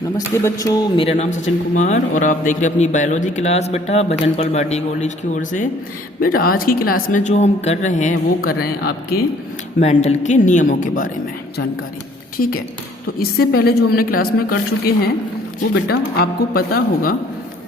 नमस्ते बच्चों, मेरा नाम सचिन कुमार और आप देख रहे हैं अपनी बायोलॉजी क्लास बेटा भजनपाल भाटी कॉलेज की ओर से। बेटा आज की क्लास में जो हम कर रहे हैं वो कर रहे हैं आपके मेंडल के नियमों के बारे में जानकारी। ठीक है, तो इससे पहले जो हमने क्लास में कर चुके हैं वो बेटा आपको पता होगा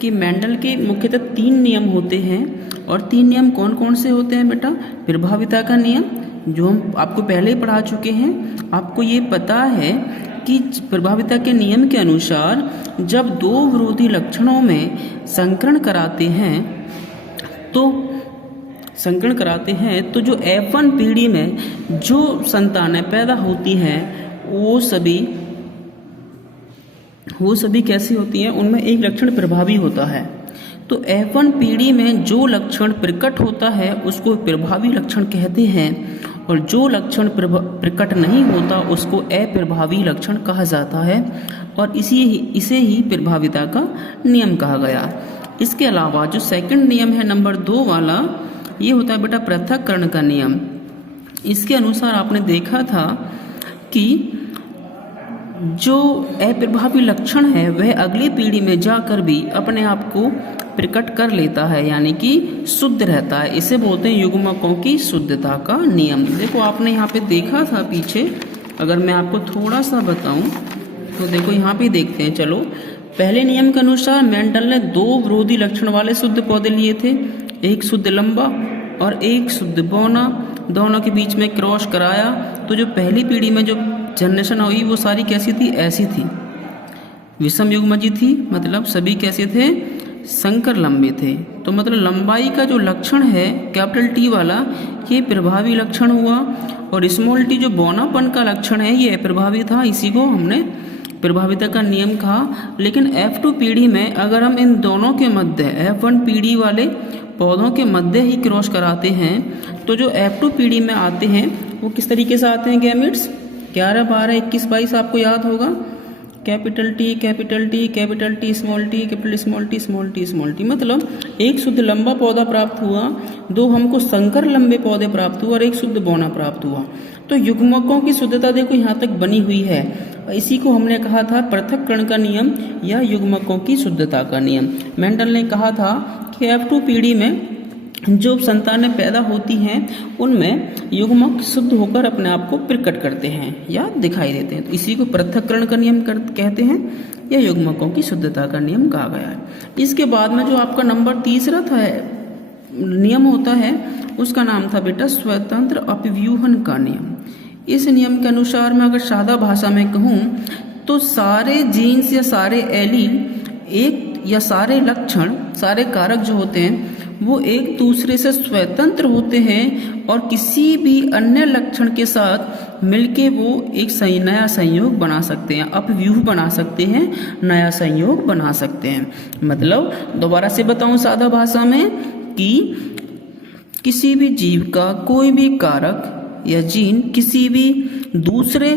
कि मेंडल के मुख्यतः 3 नियम होते हैं। और 3 नियम कौन कौन से होते हैं बेटा? प्रभाविता का नियम जो हम आपको पहले ही पढ़ा चुके हैं। आपको ये पता है कि प्रभाविता के नियम के अनुसार जब 2 विरोधी लक्षणों में संकरण कराते हैं तो जो F1 पीढ़ी में जो संतानें पैदा होती हैं वो सभी कैसी होती हैं? उनमें एक लक्षण प्रभावी होता है। तो F1 पीढ़ी में जो लक्षण प्रकट होता है उसको प्रभावी लक्षण कहते हैं और जो लक्षण प्रकट नहीं होता उसको अप्रभावी लक्षण कहा जाता है और इसे ही प्रभाविता का नियम कहा गया। इसके अलावा जो सेकंड नियम है नंबर 2 वाला, ये होता है बेटा पृथक्करण का नियम। इसके अनुसार आपने देखा था कि जो अप्रभावी लक्षण है वह अगली पीढ़ी में जाकर भी अपने आप को प्रकट कर लेता है, यानी कि शुद्ध रहता है। इसे बोलते हैं युग्मकों की शुद्धता का नियम। देखो आपने यहाँ पे देखा था पीछे, अगर मैं आपको थोड़ा सा बताऊं तो देखो यहाँ पे देखते हैं। चलो, पहले नियम के अनुसार मेंडल ने 2 विरोधी लक्षण वाले शुद्ध पौधे लिए थे, एक शुद्ध लंबा और एक शुद्ध बौना। दोनों के बीच में क्रॉस कराया तो जो पहली पीढ़ी में जो जनरेशन हुई वो सारी कैसी थी? ऐसी थी, विषम युग्मजी थी। मतलब सभी कैसे थे? संकर लंबे थे। तो मतलब लंबाई का जो लक्षण है कैपिटल T वाला, ये प्रभावी लक्षण हुआ और स्मॉल t जो बौनापन का लक्षण है ये अप्रभावी था। इसी को हमने प्रभाविता का नियम कहा। लेकिन F2 पीढ़ी में अगर हम इन दोनों के मध्य F1 पीढ़ी वाले पौधों के मध्य ही क्रॉस कराते हैं तो जो F2 पीढ़ी में आते हैं वो किस तरीके से आते हैं? गैमेट्स 11, 12, 21, 22 आपको याद होगा। Capital T, capital T, capital T, small t, capital small t, small t, small t। मतलब एक शुद्ध लंबा पौधा प्राप्त हुआ, 2 हमको संकर लंबे पौधे प्राप्त हुआ और एक शुद्ध बौना प्राप्त हुआ। तो युग्मकों की शुद्धता देखो यहाँ तक बनी हुई है। इसी को हमने कहा था पृथक्करण का नियम या युग्मकों की शुद्धता का नियम। मेंडल ने कहा था कि F2 पीढ़ी में जो संतानें पैदा होती हैं उनमें युग्मक शुद्ध होकर अपने आप को प्रकट करते हैं या दिखाई देते हैं। तो इसी को पृथक्करण का नियम कहते हैं या युग्मकों की शुद्धता का नियम कहा गया है। इसके बाद में जो आपका नंबर 3 था नियम होता है उसका नाम था बेटा स्वतंत्र अपव्यूहन का नियम। इस नियम के अनुसार मैं अगर सादा भाषा में कहूँ तो सारे जीन्स या सारे एलील एक या सारे लक्षण, सारे कारक जो होते हैं वो एक दूसरे से स्वतंत्र होते हैं और किसी भी अन्य लक्षण के साथ मिलके वो एक नया संयोग बना सकते हैं, अपव्यूह बना सकते हैं, नया संयोग बना सकते हैं। मतलब दोबारा से बताऊं सादा भाषा में कि किसी भी जीव का कोई भी कारक या जीन किसी भी दूसरे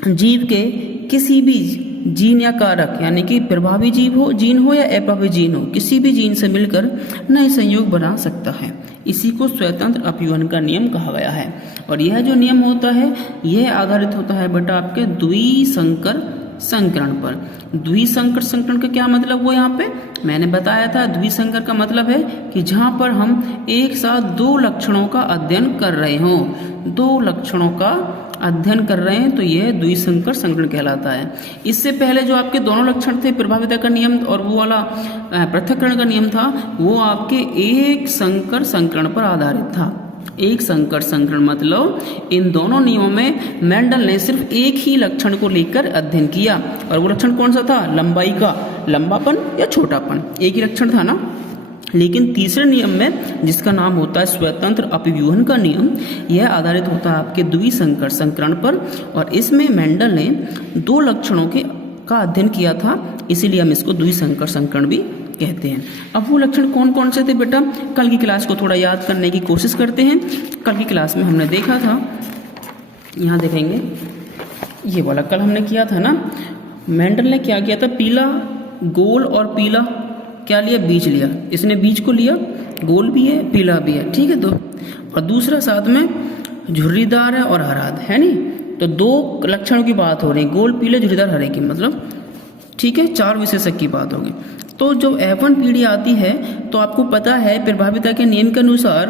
जीव के किसी भी जीन या कारक, यानी कि प्रभावी जीन हो या अप्रभावी जीन हो, किसी भी जीन से मिलकर नए संयोग बना सकता है। इसी को स्वतंत्र अपव्यूहन का नियम कहा गया है। और यह जो नियम होता है यह आधारित होता है बेटा आपके द्विसंकर संकरण पर। द्विसंकर संकरण का क्या मतलब? वो यहाँ पे मैंने बताया था। द्विसंकर का मतलब है कि जहाँ पर हम एक साथ 2 लक्षणों का अध्ययन कर रहे हों, 2 लक्षणों का अध्ययन कर रहे हैं तो यह द्विसंकर संकरण कहलाता है। इससे पहले जो आपके दोनों लक्षण थे प्रभाविता का नियम और वो वाला पृथक्करण का नियम था, वो आपके एक संकर संकरण पर आधारित था। एक संकर संकरण मतलब इन दोनों नियमों में मेंडल ने सिर्फ एक ही लक्षण को लेकर अध्ययन किया और वो लक्षण कौन सा था? लंबाई का लंबापन या छोटापन, एक ही लक्षण था ना। लेकिन तीसरे नियम में जिसका नाम होता है स्वतंत्र अपव्यूहन का नियम, यह आधारित होता है आपके द्विसंकर संकरण पर और इसमें मेंडल ने 2 लक्षणों का अध्ययन किया था, इसीलिए हम इसको द्विसंकर संकरण भी कहते हैं। अब वो लक्षण कौन कौन से थे बेटा? कल की क्लास को थोड़ा याद करने की कोशिश करते हैं। कल की क्लास में हमने देखा था, यहाँ देखेंगे ये वाला कल हमने किया था ना। मेंडल ने क्या किया था? पीला गोल और पीला क्या लिया? बीज लिया। इसने बीज को लिया, गोल भी है पीला भी है, ठीक है। तो और दूसरा साथ में झुर्रीदार है और हरा है नहीं। तो 2 लक्षणों की बात हो रही है, गोल पीले झुर्रीदार हरे की। मतलब ठीक है, 4 विशेषक की बात होगी। तो जो F1 पीढ़ी आती है तो आपको पता है प्रभाविता के नियम के अनुसार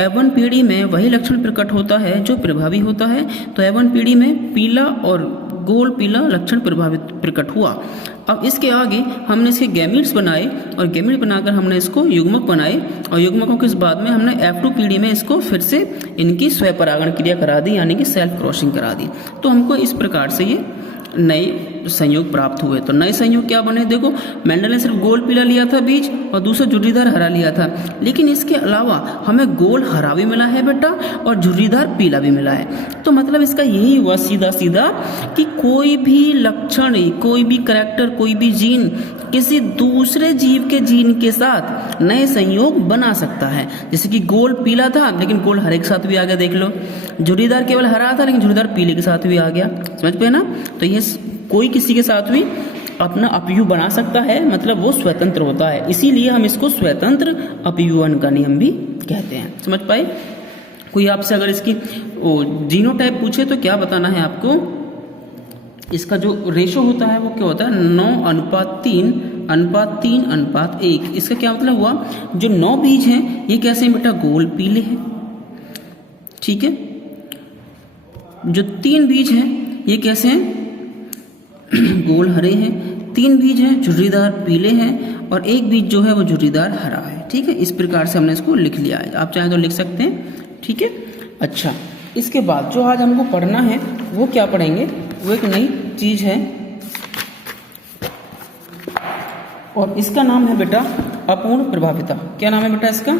F1 पीढ़ी में वही लक्षण प्रकट होता है जो प्रभावी होता है। तो F1 पीढ़ी में पीला और गोल पीला लक्षण प्रकट हुआ। अब इसके आगे हमने इसके गैमीट्स बनाए और गैमीट बनाकर हमने इसको युग्मक बनाए और युग्मकों के बाद में हमने F2 पीढ़ी में इसको फिर से इनकी स्वपरागण क्रिया करा दी, यानी कि सेल्फ क्रॉसिंग करा दी। तो हमको इस प्रकार से ये नए संयोग प्राप्त हुए। तो नए संयोग क्या बने, देखो मेंडल ने सिर्फ गोल पीला लिया था बीज और दूसरा झुर्रीदार हरा लिया था, लेकिन इसके अलावा हमें गोल हरा भी मिला है बेटा और झुर्रीदार पीला भी मिला है। तो मतलब इसका यही हुआ सीधा सीधा कि कोई भी लक्षण, कोई भी कैरेक्टर, कोई भी जीन किसी दूसरे जीव के जीन के साथ नए संयोग बना सकता है। जैसे कि गोल पीला था लेकिन गोल हरे के साथ भी आ गया, देख लो। झुर्रीदार केवल हरा था लेकिन झुर्रीदार पीले के साथ भी आ गया, समझ पे ना। तो ये कोई किसी के साथ भी अपना अपयु बना सकता है, मतलब वो स्वतंत्र होता है, इसीलिए हम इसको स्वतंत्र अपयूहन का नियम भी कहते हैं। समझ पाए? कोई आपसे अगर इसकी जीनोटाइप पूछे तो क्या बताना है आपको? इसका जो रेशो होता है वो क्या होता है, 9:3:1। इसका क्या मतलब हुआ, जो 9 बीज हैं ये कैसे बेटा गोल पीले हैं, ठीक है। जो 3 बीज हैं ये कैसे हैं, गोल हरे हैं। 3 बीज हैं झुर्रीदार पीले हैं और 1 बीज जो है वो झुर्रीदार हरा है, ठीक है। इस प्रकार से हमने इसको लिख लिया है, आप चाहें तो लिख सकते हैं, ठीक है। अच्छा, इसके बाद जो आज हमको पढ़ना है वो क्या पढ़ेंगे, वो एक नई चीज है और इसका नाम है बेटा अपूर्ण प्रभाविता। क्या नाम है बेटा इसका,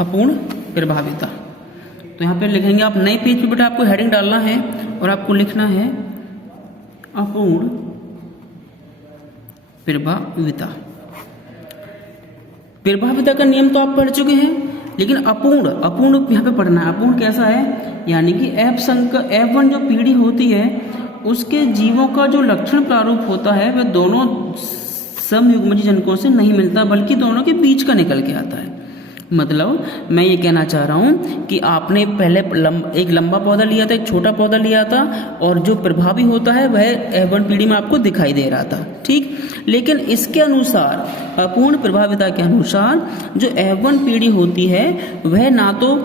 अपूर्ण प्रभाविता। तो यहाँ पे लिखेंगे आप नए पेज पे बेटा, आपको हेडिंग डालना है और आपको लिखना है अपूर्ण प्रभाविता। प्रभाविता का नियम तो आप पढ़ चुके हैं, लेकिन अपूर्ण यहाँ पे पढ़ना है। अपूर्ण कैसा है, यानी कि F1 जो पीढ़ी होती है उसके जीवों का जो लक्षण प्रारूप होता है वह दोनों समयुग्मजी जनकों से नहीं मिलता, बल्कि दोनों के बीच का निकल के आता है। मतलब मैं ये कहना चाह रहा हूँ कि आपने पहले एक लंबा पौधा लिया था, एक छोटा पौधा लिया था, और जो प्रभावी होता है वह F1 पीढ़ी में आपको दिखाई दे रहा था, ठीक। लेकिन इसके अनुसार, अपूर्ण प्रभाविता के अनुसार, जो F1 पीढ़ी होती है वह ना तो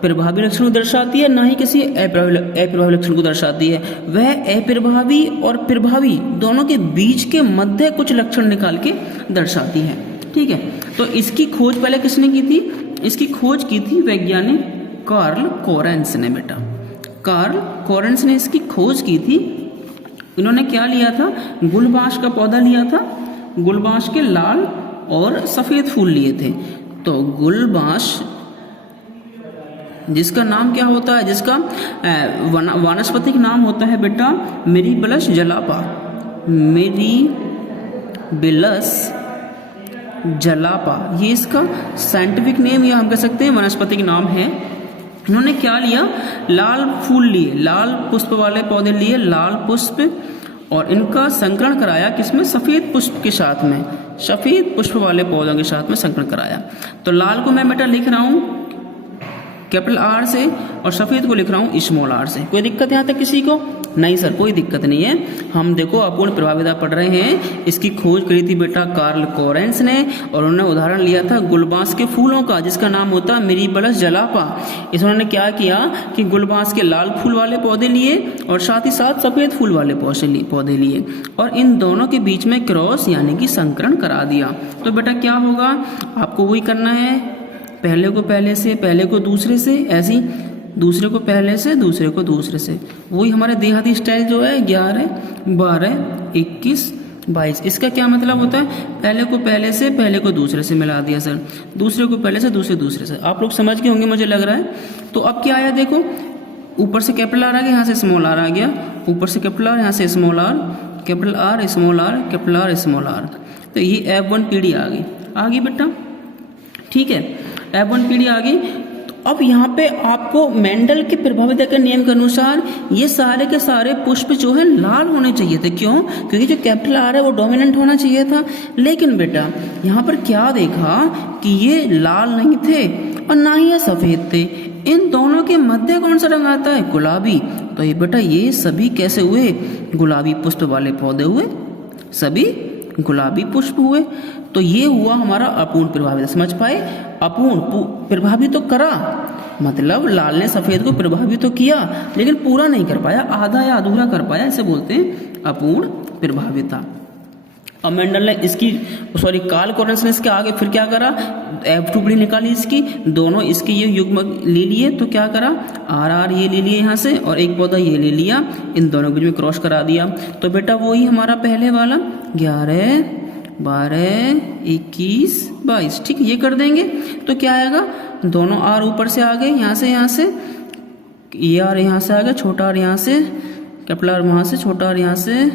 प्रभावी लक्षण को दर्शाती है, ना ही किसी अप्रभावी लक्षण को दर्शाती है। वह अप्रभावी और प्रभावी दोनों के बीच के मध्य कुछ लक्षण निकाल के दर्शाती है, ठीक है। तो इसकी खोज पहले किसने की थी, इसकी खोज की थी वैज्ञानिक कार्ल कोरेंस ने बेटा। कार्ल कोरेंस ने इसकी खोज की थी। इन्होंने क्या लिया था, गुलबाश का पौधा लिया था, गुलबाश के लाल और सफेद फूल लिए थे। तो गुलबाश जिसका नाम क्या होता है, जिसका वानस्पतिक नाम होता है बेटा मिरीबलस जलापा, मिरीबलस जलापा, ये इसका साइंटिफिक नेम या हम कह सकते हैं वनस्पतिक नाम है। इन्होंने क्या लिया, लाल फूल लिए, लाल पुष्प वाले पौधे लिए, लाल पुष्प, और इनका संकरण कराया किसमें, सफेद पुष्प के साथ में, सफेद पुष्प वाले पौधों के साथ में संकरण कराया। तो लाल को मैं बेटा लिख रहा हूँ कैपिटल R से और सफेद को लिख रहा हूँ स्मॉल r से। कोई दिक्कत यहाँ तक किसी को? नहीं सर, कोई दिक्कत नहीं है। हम देखो अपूर्ण प्रभाविता पढ़ रहे हैं। इसकी खोज करी थी बेटा कार्ल कोरेंस ने, और उन्होंने उदाहरण लिया था गुलबास के फूलों का, जिसका नाम होता है मिरीबलस जलापा। इन्होंने क्या किया कि गुलबास के लाल फूल वाले पौधे लिए और साथ ही साथ सफेद फूल वाले पौधे लिए, और इन दोनों के बीच में क्रॉस यानी कि संकरण करा दिया। तो बेटा क्या होगा, आपको वही करना है, पहले को पहले से, पहले को दूसरे से, ऐसी दूसरे को पहले से, दूसरे को दूसरे से। वही हमारे देहाती स्टाइल जो है 11, 12, 21, 22। इसका क्या मतलब होता है, पहले को पहले से, पहले को दूसरे से मिला दिया सर, दूसरे को पहले से, दूसरे से। आप लोग समझ गए होंगे मुझे लग रहा है। तो अब क्या आया देखो, ऊपर से कैपिटल R आ गया, यहाँ से स्मॉल r आ गया, ऊपर से कैपिटल R, यहाँ से small r, capital R small r, capital R small r। तो ये F1 पीढ़ी आ गई बेटा, ठीक है, F1 पीढ़ी आ गई। तो अब यहाँ पे आपको मेंडल के प्रभाविता के नियम के अनुसार ये सारे के सारे पुष्प जो है लाल होने चाहिए थे। क्यों? क्योंकि जो कैपिटल R है वो डोमिनेंट होना चाहिए था। लेकिन बेटा यहाँ पर क्या देखा कि ये लाल नहीं थे और ना ही ये सफेद थे, इन दोनों के मध्य कौन सा रंग आता है, गुलाबी। तो ये बेटा ये सभी कैसे हुए, गुलाबी पुष्प वाले पौधे हुए, सभी गुलाबी पुष्प हुए। तो ये हुआ हमारा अपूर्ण प्रभावित। समझ पाए? अपूर्ण प्रभावित तो करा, मतलब लाल ने सफेद को प्रभावित तो किया लेकिन पूरा नहीं कर पाया, आधा या अधूरा कर पाया, इसे बोलते हैं अपूर्ण प्रभाविता। अब मेंडल ने इसकी कार्ल कोरेंस ने इसके आगे फिर क्या करा, F2 निकाली इसकी, दोनों इसके ये युग्म ले लिए। तो क्या करा, RR ये ले लिए यहाँ से और एक पौधा ये ले लिया, इन दोनों के बीच में क्रॉस करा दिया। तो बेटा वही हमारा पहले वाला 11, 12, 21, 22, ठीक ये कर देंगे। तो क्या आएगा, दोनों R ऊपर से आ गए, यहाँ से ये R यहाँ से आ गया, छोटा R यहाँ से, कैपिटल R वहाँ से, छोटा R यहाँ से,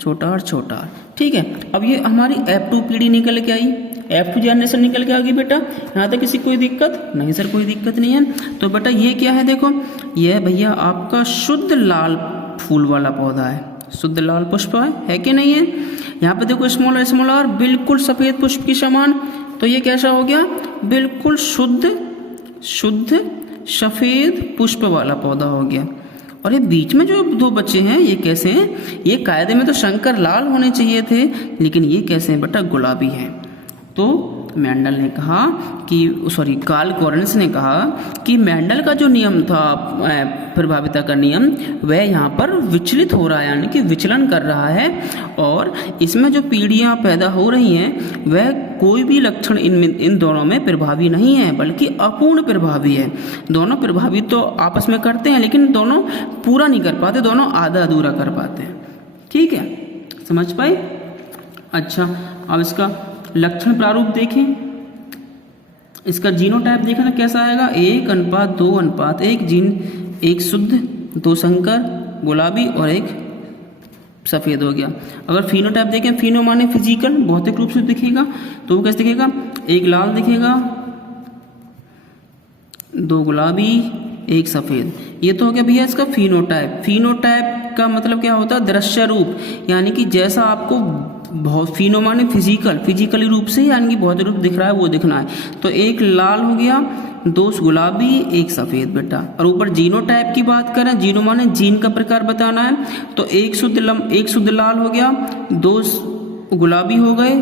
छोटा R, ठीक है। अब ये हमारी F2 पीढ़ी निकल के आई, F2 जनरेशन निकल के आ गई बेटा। यहाँ तक किसी कोई दिक्कत नहीं? सर कोई दिक्कत नहीं है। तो बेटा ये क्या है, देखो ये भैया आपका शुद्ध लाल फूल वाला पौधा है, शुद्ध लाल पुष्प है कि नहीं है? यहाँ पे देखो स्मॉल आर बिल्कुल सफेद पुष्प के समान। तो ये कैसा हो गया, बिल्कुल शुद्ध सफेद पुष्प वाला पौधा हो गया। और ये बीच में जो दो बच्चे हैं ये कैसे हैं, ये कायदे में तो शंकर लाल होने चाहिए थे, लेकिन ये कैसे हैं बेटा, गुलाबी हैं। तो मेंडल ने कहा कि कार्ल कोरेंस ने कहा कि मेंडल का जो नियम था, प्रभाविता का नियम, वह यहाँ पर विचलित हो रहा है, यानी कि विचलन कर रहा है। और इसमें जो पीढ़ियाँ पैदा हो रही हैं वह कोई भी लक्षण इन दोनों में प्रभावी नहीं है, बल्कि अपूर्ण प्रभावी है। दोनों प्रभावी तो आपस में करते हैं लेकिन दोनों पूरा नहीं कर पाते, दोनों आधा अधूरा कर पाते हैं। ठीक है, समझ पाए? अच्छा, अब इसका लक्षण प्रारूप देखें, इसका जीनोटाइप देखें ना कैसा आएगा, 1:2:1, जीन, एक शुद्ध, 2 संकर, गुलाबी और एक सफेद हो गया। अगर फिनोटाइप देखें, फिनो माने फिजिकल, भौतिक रूप से दिखेगा, तो वो कैसे दिखेगा, 1 लाल दिखेगा, 2 गुलाबी, 1 सफेद। ये तो हो गया भैया इसका फिनोटाइप। फिनोटाइप का मतलब क्या होता है, दृश्य रूप, यानी कि जैसा आपको फिनो माने फिजिकली रूप से यानी कि भौतिक रूप दिख रहा है वो दिखना है। तो 1 लाल हो गया, 2 गुलाबी, 1 सफेद बेटा। और ऊपर जीनोटाइप की बात करें, जीनो माने जीन का प्रकार बताना है, तो 1 शुद्ध लाल हो गया, 2 गुलाबी हो गए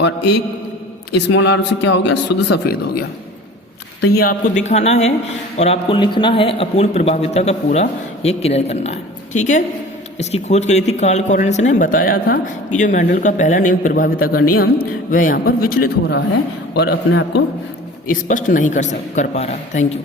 और 1 स्मॉल आर से क्या हो गया, शुद्ध सफेद हो गया। तो ये आपको दिखाना है और आपको लिखना है, अपूर्ण प्रभाविता का पूरा ये क्लियर करना है। ठीक है, इसकी खोज करी थी कार्ल कोरेंस ने, बताया था कि जो मेंडल का पहला नियम प्रभाविता का नियम वह यहाँ पर विचलित हो रहा है और अपने आप को स्पष्ट नहीं कर पा रहा। Thank you.